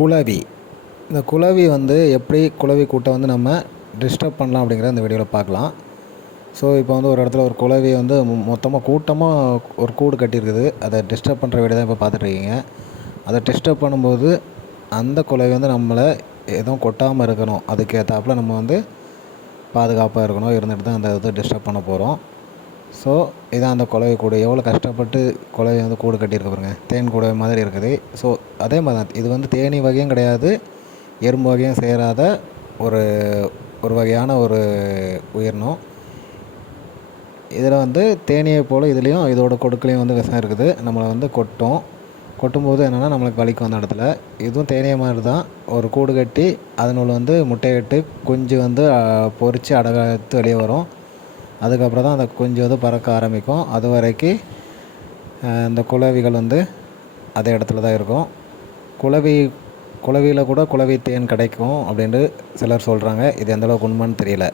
குளவி இந்த குளவி வந்து எப்படி குளவி கூட்டை வந்து நம்ம டிஸ்டர்ப் பண்ணலாம் அப்படிங்கிறத இந்த வீடியோவில் பார்க்கலாம். ஸோ இப்போ வந்து ஒரு இடத்துல ஒரு குளவி வந்து மொத்தமாக கூட்டமாக ஒரு கூடு கட்டியிருக்குது. அதை டிஸ்டர்ப் பண்ணுற வீடியோ தான் இப்போ பார்த்துட்ருக்கீங்க அதை டிஸ்டர்ப் பண்ணும்போது அந்த குளவி வந்து நம்மளை எதுவும் கொட்டாமல் இருக்கணும். அதுக்கு ஏற்றாப்புல நம்ம வந்து பாதுகாப்பாக இருக்கணும். இருந்துட்டு தான் அந்த இதை டிஸ்டர்ப் பண்ண போகிறோம் ஸோ இதான் அந்த குலவை கூடு. எவ்வளோ கஷ்டப்பட்டு குலவை வந்து கூடு கட்டியிருக்கு பாருங்க. தேன் கூடு மாதிரி இருக்குது. ஸோ அதே மாதிரி தான். இது வந்து தேனி வகையும் கிடையாது. எறும்பு வகையும் சேராத ஒரு ஒரு வகையான ஒரு உயிரினம். இதில் வந்து தேனியை போல் இதுலேயும் இதோட கொடுக்குலையும் வந்து விஷம் இருக்குது. நம்மளை வந்து கொட்டும். கொட்டும்போது என்னென்னா நம்மளுக்கு வலிக்கும் அந்த இடத்துல. இதுவும் தேனியை மாதிரி தான். ஒரு கூடு கட்டி அதனுள்ள வந்து முட்டையிட்டு குஞ்சு வந்து பொறித்து அடகாத்து வெளியே வரும். அதுக்கப்புறம் தான் அந்த குஞ்சு வந்து பறக்க ஆரம்பிக்கும். அது வரைக்கும் இந்த குளவிகள் வந்து அதே இடத்துல தான் இருக்கும். குளவி குளவியில் கூட குளவி தேன் கிடைக்கும் அப்படின்ட்டு சிலர் சொல்கிறாங்க இது எந்த அளவுக்கு உண்மைன்னு தெரியல.